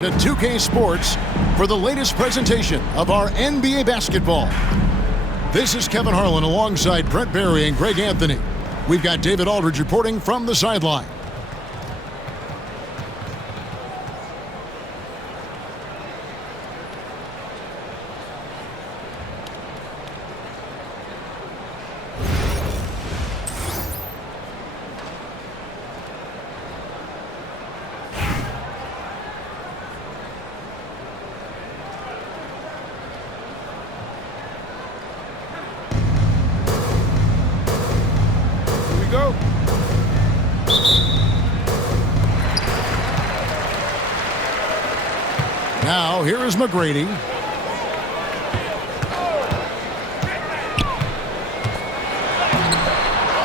To 2K Sports for the latest presentation of our NBA basketball. This is Kevin Harlan alongside Brent Barry and Greg Anthony. We've got David Aldridge reporting from the sideline. Go. Now here is McGrady.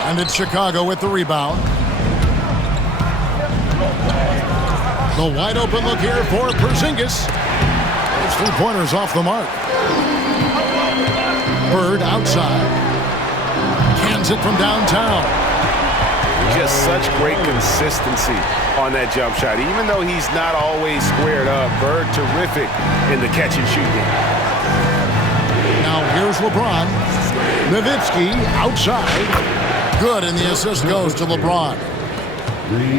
And it's Chicago with the rebound. The wide open look here for Porzingis. Those three-pointers off the mark. Bird outside. Cans it from downtown. Just such great consistency on that jump shot. Even though he's not always squared up, Bird terrific in the catch and shoot game. Now here's LeBron. Nowitzki outside. Good, and the assist goes to LeBron.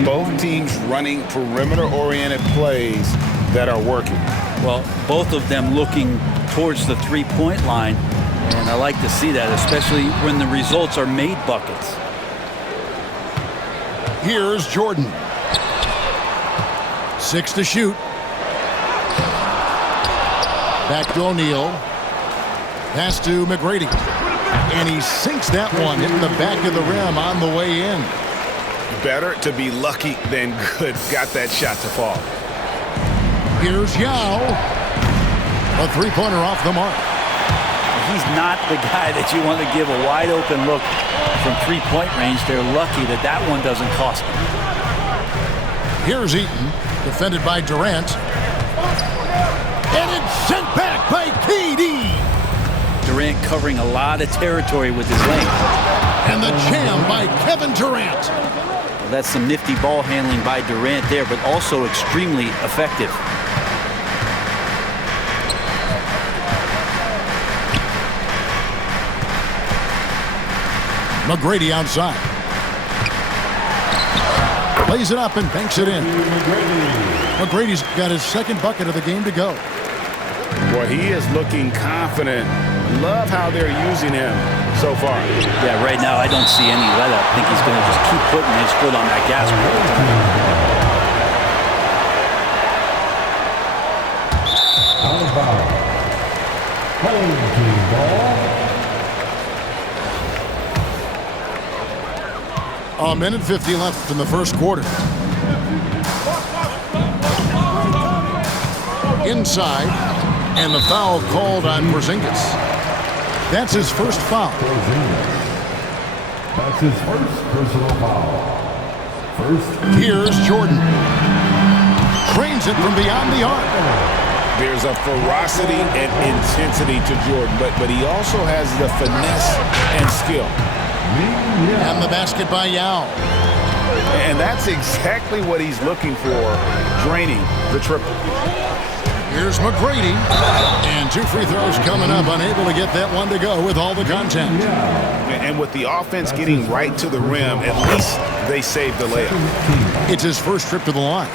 Both teams running perimeter-oriented plays that are working. Well, both of them looking towards the three-point line, and I like to see that, especially when the results are made buckets. Here's Jordan. 6 to shoot. Back to O'Neal. Pass to McGrady. And he sinks that one, hitting the back of the rim on the way in. Better to be lucky than good. Got that shot to fall. Here's Yao. A three-pointer off the mark. He's not the guy that you want to give a wide open look from three-point range. They're lucky that that one doesn't cost them. Here's Eaton, defended by Durant. And it's sent back by KD. Durant covering a lot of territory with his length. And the jam by Kevin Durant. Well, that's some nifty ball handling by Durant there, but also extremely effective. McGrady outside. Plays it up and banks it in. McGrady's got his second bucket of the game to go. Boy, he is looking confident. Love how they're using him so far. Yeah, right now I don't see any let up. I think he's going to just keep putting his foot on that gas A minute 50 left in the first quarter. Inside, and the foul called on Porzingis. That's his first foul. That's his first personal foul. Here's Jordan. Trains it from beyond the arc. There's a ferocity and intensity to Jordan, but he also has the finesse and skill. And the basket by Yao. And that's exactly what he's looking for, draining the triple. Here's McGrady. And 2 free throws coming up, unable to get that one to go with all the contact. And with the offense getting right to the rim, at least they saved the layup. It's his first trip to the line.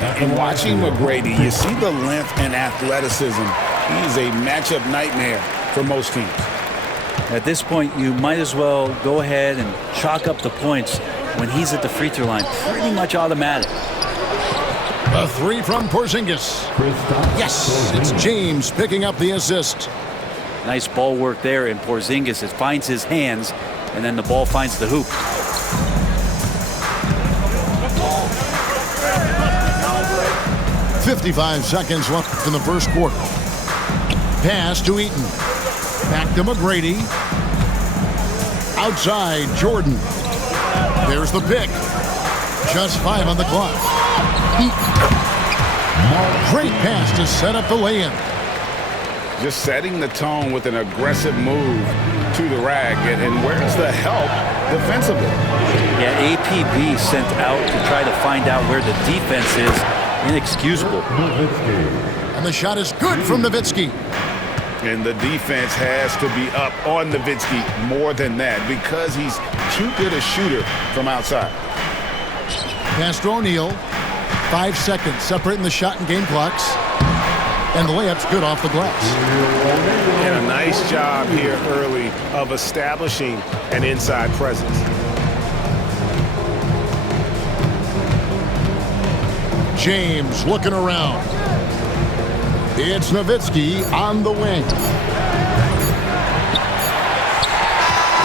And watching McGrady, you see the length and athleticism. He's a matchup nightmare for most teams. At this point, you might as well go ahead and chalk up the points when he's at the free throw line. Pretty much automatic. A three from Porzingis. Yes, it's James picking up the assist. Nice ball work there, and Porzingis, it finds his hands, and then the ball finds the hoop. .55 seconds left in the first quarter. Pass to Eaton. Back to McGrady. Outside, Jordan. There's the pick. Just 5 on the clock. Great pass to set up the lay-in. Just setting the tone with an aggressive move to the rack. And where's the help defensively? Yeah, APB sent out to try to find out where the defense is. Inexcusable. And the shot is good from Nowitzki. And the defense has to be up on Nowitzki more than that because he's too good a shooter from outside. Pass to O'Neal. 5 seconds separating the shot and game clocks. And the layup's good off the glass. And a nice job here early of establishing an inside presence. James looking around. It's Nowitzki on the wing.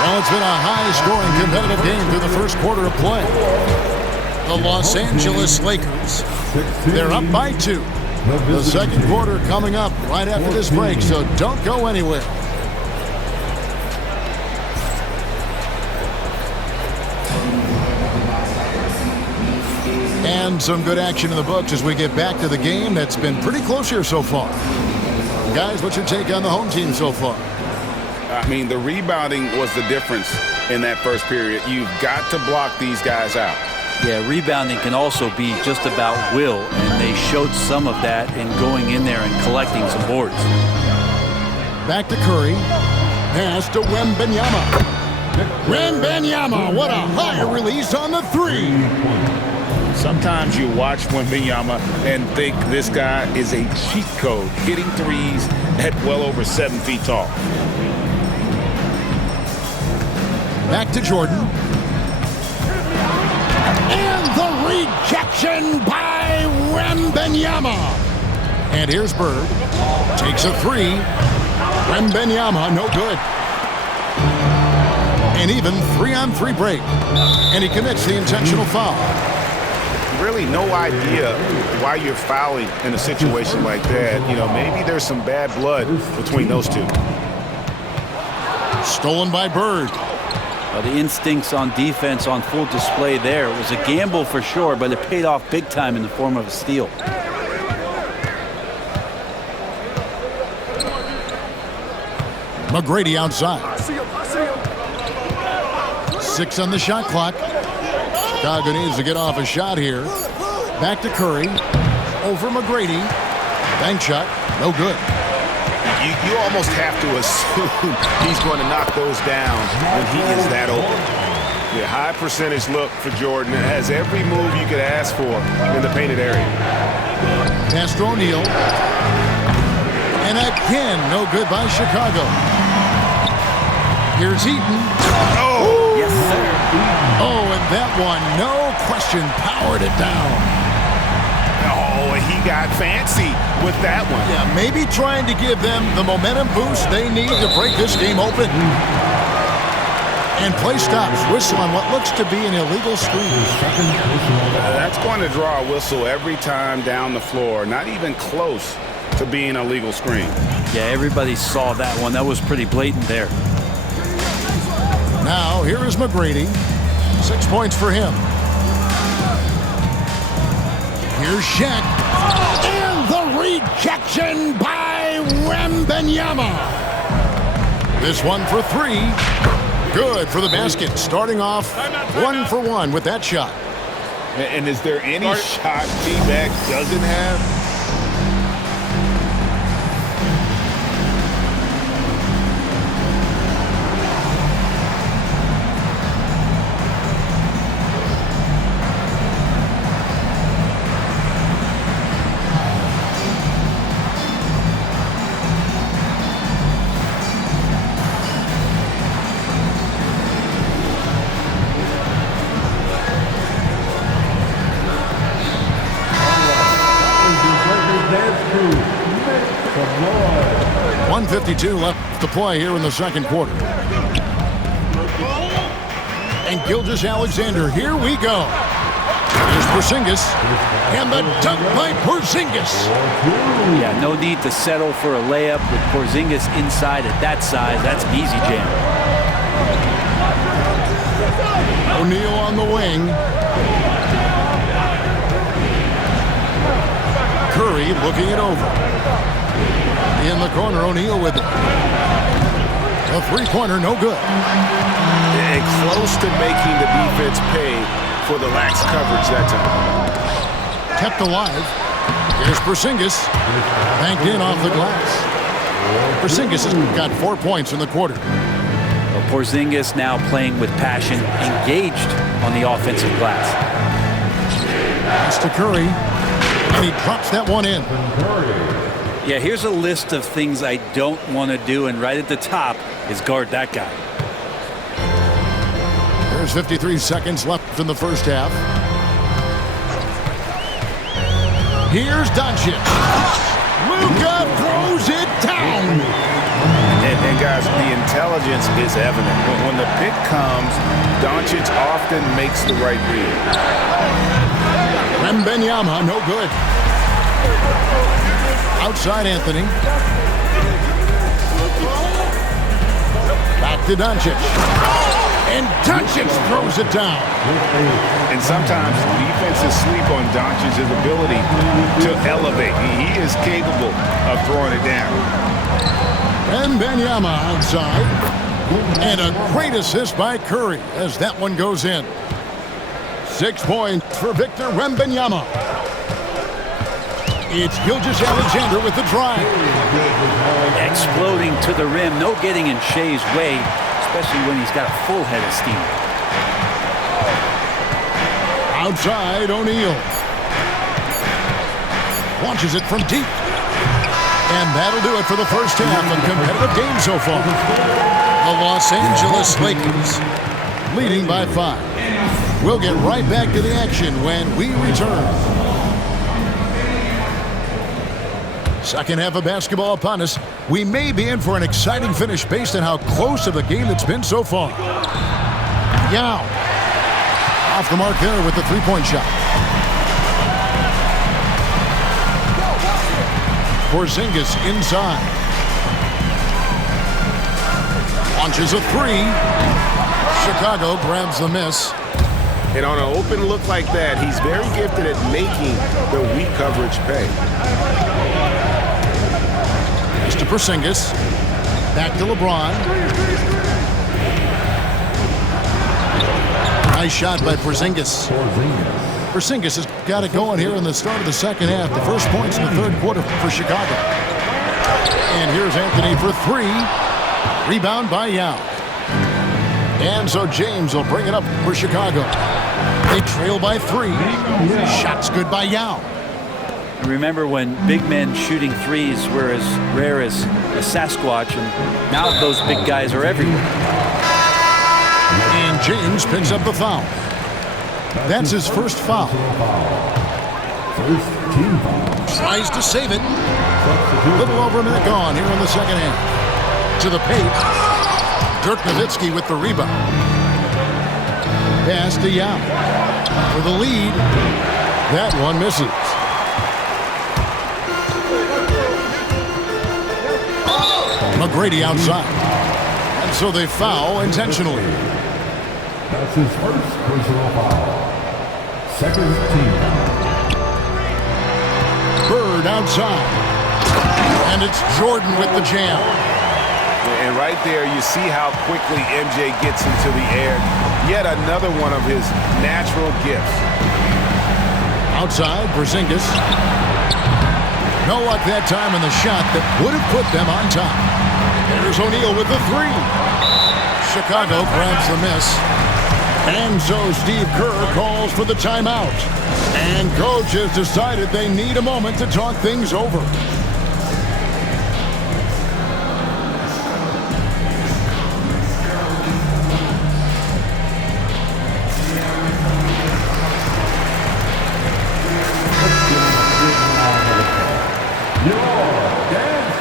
Well, it's been a high-scoring competitive game through the first quarter of play. The Los Angeles Lakers, they're up by 2. The second quarter coming up right after this break, so don't go anywhere. And some good action in the books as we get back to the game that's been pretty close here so far. Guys, what's your take on the home team so far? I mean, the rebounding was the difference in that first period. You've got to block these guys out. Yeah, rebounding can also be just about will, and they showed some of that in going in there and collecting some boards. Back to Curry. Pass to Wembanyama. Wembanyama, what a high release on the 3. Sometimes you watch Wembanyama and think this guy is a cheat code, hitting threes at well over 7 feet tall. Back to Jordan. And the rejection by Wembanyama. And here's Bird. Takes a 3. Wembanyama, no good. An even 3-on-3 break. And he commits the intentional foul. Really no idea why you're fouling in a situation like that. You know, maybe there's some bad blood between those two. Stolen by Bird. Well, the instincts on defense on full display there. It was a gamble for sure, but it paid off big time in the form of a steal. McGrady outside. 6 on the shot clock. Chicago needs to get off a shot here. Back to Curry. Over McGrady. Bank shot. No good. You almost have to assume he's going to knock those down when he is that open. The high percentage look for Jordan. It has every move you could ask for in the painted area. Pass to O'Neal. And again, no good by Chicago. Here's Heaton. Oh! Yes, sir. Oh, and that one, no question, powered it down. Oh, he got fancy with that one. Yeah, maybe trying to give them the momentum boost they need to break this game open. And play stops. Whistle on what looks to be an illegal screen. That's going to draw a whistle every time down the floor. Not even close to being a legal screen. Yeah, everybody saw that one. That was pretty blatant there. Now, here is McGrady. 6 points for him. Here's Shaq. And the rejection by Wembanyama. This one for 3. Good for the basket. Starting off 1 for 1 with that shot. And is there any shot T-Mac doesn't have? .52 left to play here in the second quarter. And Gilgeous-Alexander, here we go. Here's Porzingis, and the dunk by Porzingis. Yeah, no need to settle for a layup with Porzingis inside at that size. That's an easy jam. O'Neal on the wing. Curry looking it over. In the corner, O'Neal with it. A three-pointer, no good. And close to making the defense pay for the lax coverage that time. Kept alive. Here's Porzingis. Banked in off the glass. Porzingis has got 4 points in the quarter. Well, Porzingis now playing with passion, engaged on the offensive glass. Pass to Curry. And he drops that one in. Yeah, here's a list of things I don't want to do, and right at the top is guard that guy. There's 53 seconds left in the first half. Here's Doncic. Luka throws it down. And guys, the intelligence is evident. When the pick comes, Doncic often makes the right read. Wembanyama, no good. Outside Anthony. Back to Doncic. And Doncic throws it down. And sometimes defenses sleep on Doncic's ability to elevate. He is capable of throwing it down. Wembanyama outside. And a great assist by Curry as that one goes in. 6 points for Victor Wembanyama. It's Gilgeous-Alexander with the drive. Exploding to the rim. No getting in Shea's way, especially when he's got a full head of steam. Outside, O'Neal. Launches it from deep. And that'll do it for the first half. A competitive game so far. The Los Angeles Lakers leading by 5. We'll get right back to the action when we return. Second half of basketball upon us. We may be in for an exciting finish based on how close of a game it's been so far. Yao. Off the mark there with the three-point shot. Porzingis inside. Launches a three. Chicago grabs the miss. And on an open look like that, he's very gifted at making the weak coverage pay. Pass to Porzingis. Back to LeBron. Nice shot by Porzingis. Porzingis has got it going here in the start of the second half. The first points in the third quarter for Chicago. And here's Anthony for three. Rebound by Yao. And so James will bring it up for Chicago. They trail by 3. Shots good by Yao. Remember when big men shooting threes were as rare as a Sasquatch, and now those big guys are everywhere. And James picks up the foul. That's his first foul. First team foul. Tries to save it. A little over a minute gone here in the second half. To the paint. Dirk Nowitzki with the rebound. Pass to Yao. For the lead. That one misses. McGrady outside. And so they foul intentionally. That's his first personal foul. Second team foul. Bird outside. And it's Jordan with the jam. And right there, you see how quickly MJ gets into the air. Yet another one of his natural gifts. Outside, Porzingis. No luck that time in the shot that would have put them on top. There's O'Neal with the three. Chicago grabs the miss. And so Steve Kerr calls for the timeout. And coach has decided they need a moment to talk things over.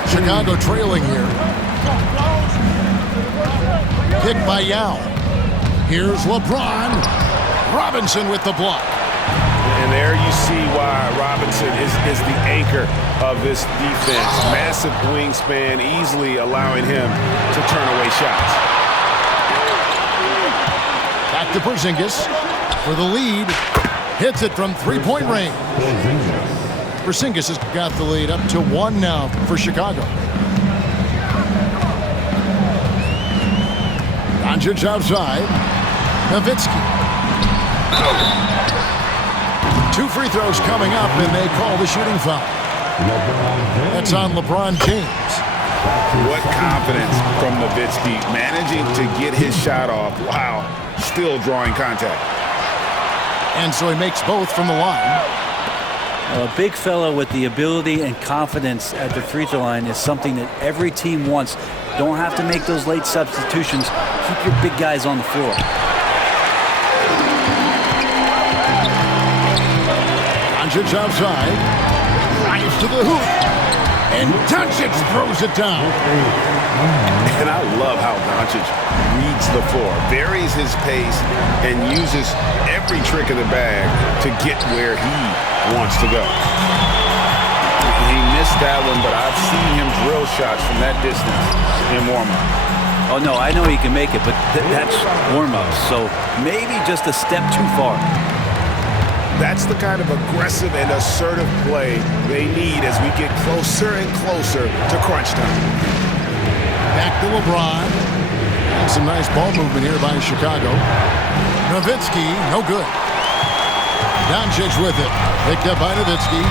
Chicago trailing here. Pick by Yao. Here's LeBron. Robinson with the block. And there you see why Robinson is the anchor of this defense. Massive wingspan, easily allowing him to turn away shots. Back to Porzingis for the lead. Hits it from three-point range. Porzingis has got the lead up to 1 now for Chicago. Doncic outside. Nowitzki. 2 free throws coming up, and they call the shooting foul. That's on LeBron James. What confidence from Nowitzki, managing to get his shot off while still drawing contact. And so he makes both from the line. A big fella with the ability and confidence at the free throw line is something that every team wants. Don't have to make those late substitutions. Keep your big guys on the floor. Doncic outside. Drives to the hoop. And Doncic throws it down. And I love how Doncic reads the floor, varies his pace, and uses every trick of the bag to get where he wants to go. He missed that one, but I've seen him drill shots from that distance in warm-up. Oh, no, I know he can make it, but that's warm-up, so maybe just a step too far. That's the kind of aggressive and assertive play they need as we get closer and closer to crunch time. Back to LeBron. And some nice ball movement here by Chicago. Nowitzki, no good. Doncic with it. Picked up by Nowitzki.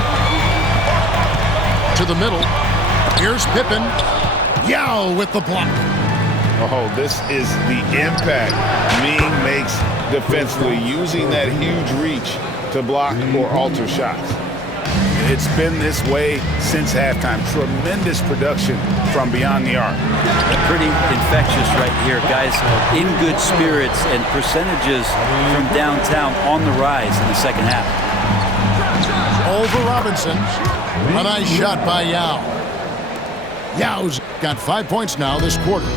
To the middle. Here's Pippen. Yao with the block. Oh, this is the impact Ming makes defensively, using that huge reach to block or alter shots. It's been this way since halftime. Tremendous production from beyond the arc. Pretty infectious right here. Guys in good spirits and percentages from downtown on the rise in the second half. Over Robinson. A nice shot by Yao. Yao's got 5 points now this quarter.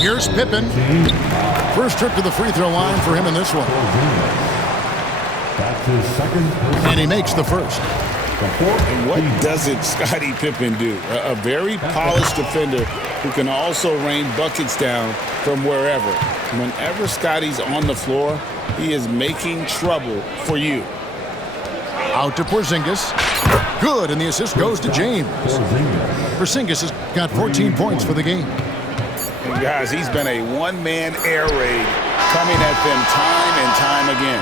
Here's Pippen. First trip to the free throw line for him in this one. That's his second. And he makes the first. And what doesn't Scottie Pippen do? A very polished defender who can also rain buckets down from wherever. Whenever Scottie's on the floor, he is making trouble for you. Out to Porzingis. Good, and the assist goes to James. Porzingis has got 14 points for the game. And guys, he's been a one-man air raid coming at them time and time again.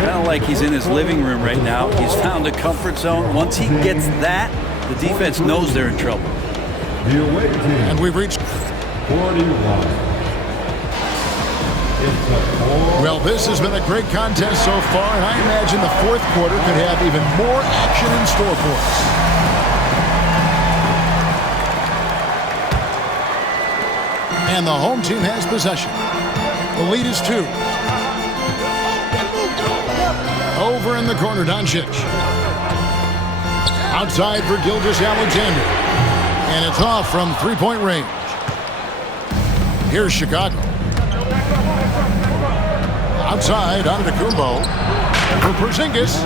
Kind of like he's in his living room right now. He's found a comfort zone. Once he gets that, the defense knows they're in trouble. And we've reached 41. Well, this has been a great contest so far, and I imagine the fourth quarter could have even more action in store for us. And the home team has possession. The lead is 2. Over in the corner, Doncic. Outside for Gilgeous-Alexander. And it's off from three-point range. Here's Chicago. Outside, Antetokounmpo. For Porzingis.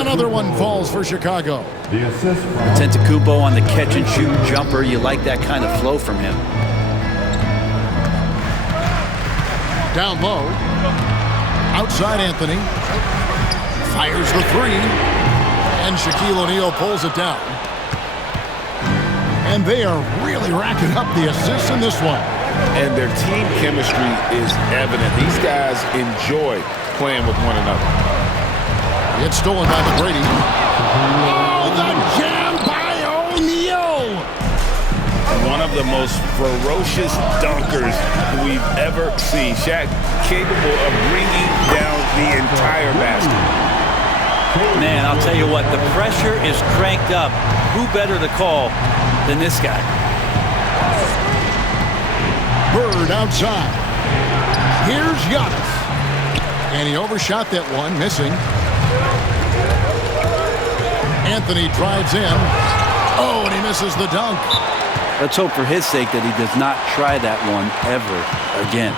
Another one falls for Chicago. The assist from Antetokounmpo on the catch-and-shoot jumper. You like that kind of flow from him. Down low. Outside Anthony. Fires the 3. And Shaquille O'Neal pulls it down. And they are really racking up the assists in this one. And their team chemistry is evident. These guys enjoy playing with one another. It's stolen by McGrady. Oh, the jam by O'Neal! One of the most ferocious dunkers we've ever seen. Shaq capable of bringing down the entire basket. Man, I'll tell you what, the pressure is cranked up. Who better to call than this guy? Bird outside. Here's Giannis. And he overshot that one, missing. Anthony drives in. Oh, and he misses the dunk. Let's hope for his sake that he does not try that one ever again.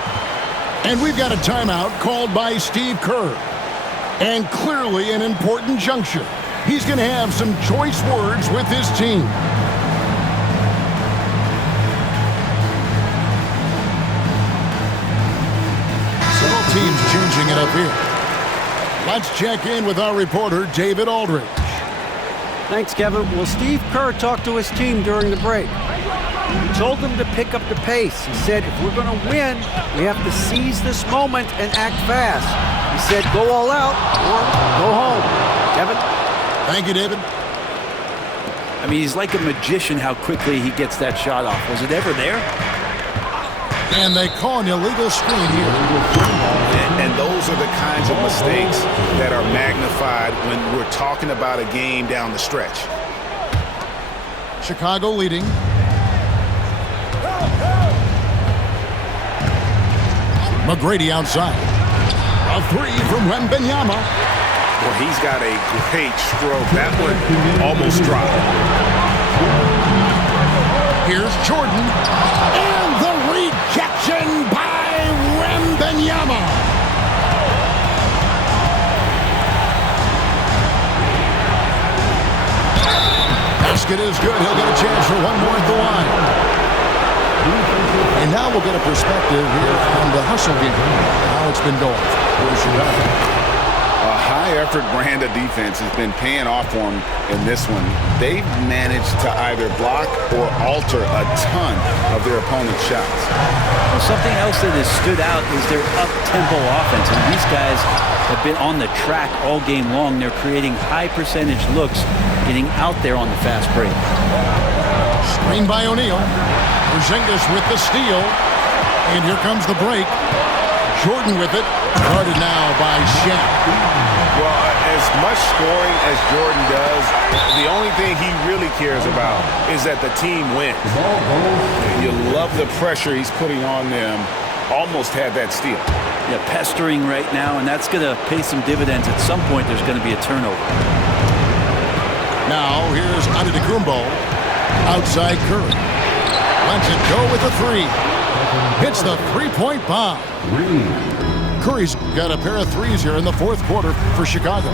And we've got a timeout called by Steve Kerr. And clearly an important juncture. He's going to have some choice words with his team. Several teams changing it up here. Let's check in with our reporter, David Aldridge. Thanks, Kevin. Well, Steve Kerr talked to his team during the break. He told them to pick up the pace. He said, if we're going to win, we have to seize this moment and act fast. He said go all out or go home. Kevin? Thank you, David. I mean, he's like a magician how quickly he gets that shot off. Was it ever there? And they call an illegal screen here. And those are the kinds of mistakes that are magnified when we're talking about a game down the stretch. Chicago leading. McGrady outside. A three from Wembanyama. Well, he's got a great stroke. That one almost dropped. Here's Jordan. And the rejection by Wembanyama. Basket is good. He'll get a chance for one more at the line. And now we'll get a perspective here on the hustle game. How it's been going for Chicago. A high-effort brand of defense has been paying off for them in this one. They've managed to either block or alter a ton of their opponent's shots. Well, something else that has stood out is their up-tempo offense. And these guys have been on the track all game long. They're creating high-percentage looks, getting out there on the fast break. Screen by O'Neal. Porzingis with the steal. And here comes the break. Jordan with it. Guarded now by Shaq. Well, as much scoring as Jordan does, the only thing he really cares about is that the team wins. You love the pressure he's putting on them. Almost had that steal. Yeah, pestering right now, and that's going to pay some dividends. At some point, there's going to be a turnover. Now, here's Antetokounmpo. Outside Curry. Lets it go with the three. Hits the three-point bomb. Curry's got a pair of threes here in the fourth quarter for Chicago.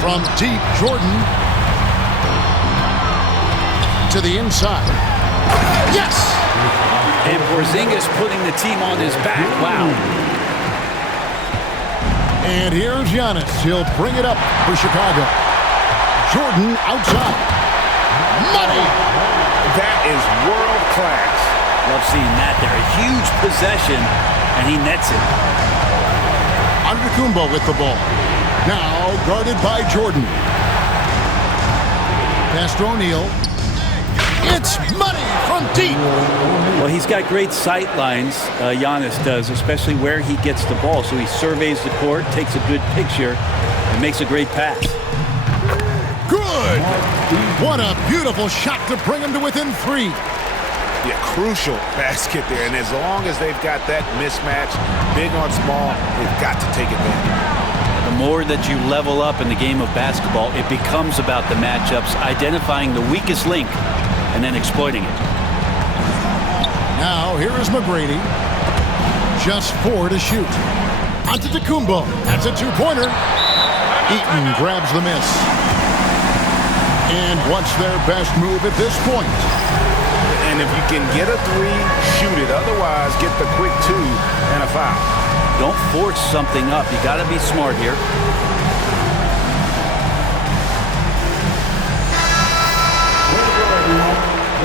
From deep, Jordan to the inside. Yes! And Porzingis putting the team on his back. Wow. And here's Giannis. He'll bring it up for Chicago. Jordan outside. Money! That is world class. Love seeing that there. A huge possession, and he nets it. Antetokounmpo with the ball. Now guarded by Jordan. Pass to O'Neal. It's money from deep. Well, he's got great sight lines, Giannis does, especially where he gets the ball. So he surveys the court, takes a good picture, and makes a great pass. Good! What a beautiful shot to bring him to within three. Yeah, crucial basket there. And as long as they've got that mismatch, big on small, they've got to take advantage. The more that you level up in the game of basketball, it becomes about the matchups, identifying the weakest link, and then exploiting it. Now, here is McGrady. Just 4 to shoot. Antetokounmpo. That's a two-pointer. Eaton grabs the miss. And what's their best move at this point? And if you can get a three, shoot it. Otherwise, get the quick two and a foul. Don't force something up. You got to be smart here.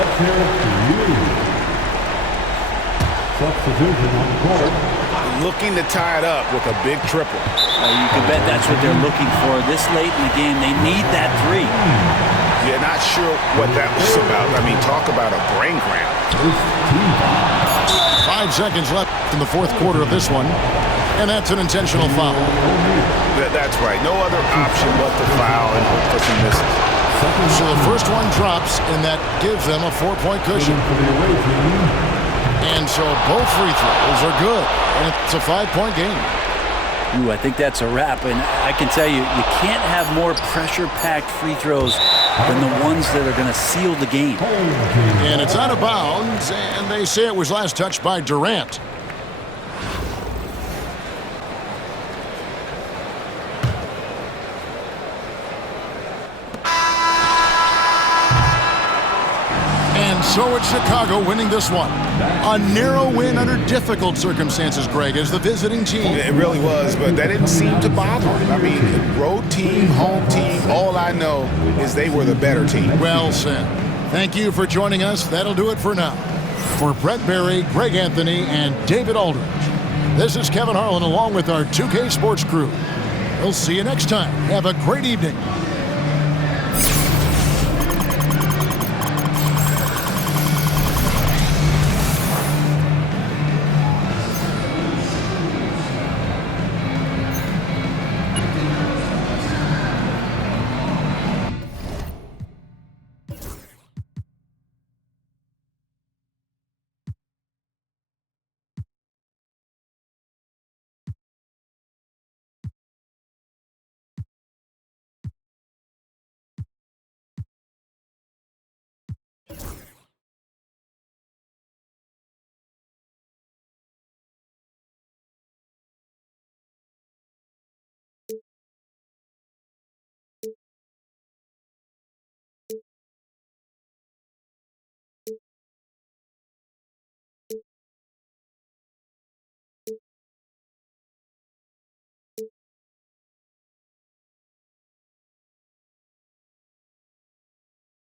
Let's hear it for you. Substitution on the court. Looking to tie it up with a big triple. You can bet that's what they're looking for this late in the game. They need that three. Yeah, not sure what that was about. I mean, talk about a brain cramp. 5 seconds left in the fourth quarter of this one. And that's an intentional foul. That's right. No other option but to foul and hope for some misses. So the first one drops, and that gives them a 4-point cushion. And so both free throws are good. And it's a 5-point game. Ooh, I think that's a wrap. And I can tell you, you can't have more pressure-packed free throws than the ones that are going to seal the game. And it's out of bounds, and they say it was last touched by Durant. And so it's Chicago winning this one. A narrow win under difficult circumstances, Greg, as the visiting team. It really was, but that didn't seem to bother him. I mean, road team, home team, all I know is they were the better team. Well said. Thank you for joining us. That'll do it for now. For Brett Berry, Greg Anthony, and David Aldridge, This is Kevin Harlan along with our 2K Sports crew. We'll see you next time. Have a great evening.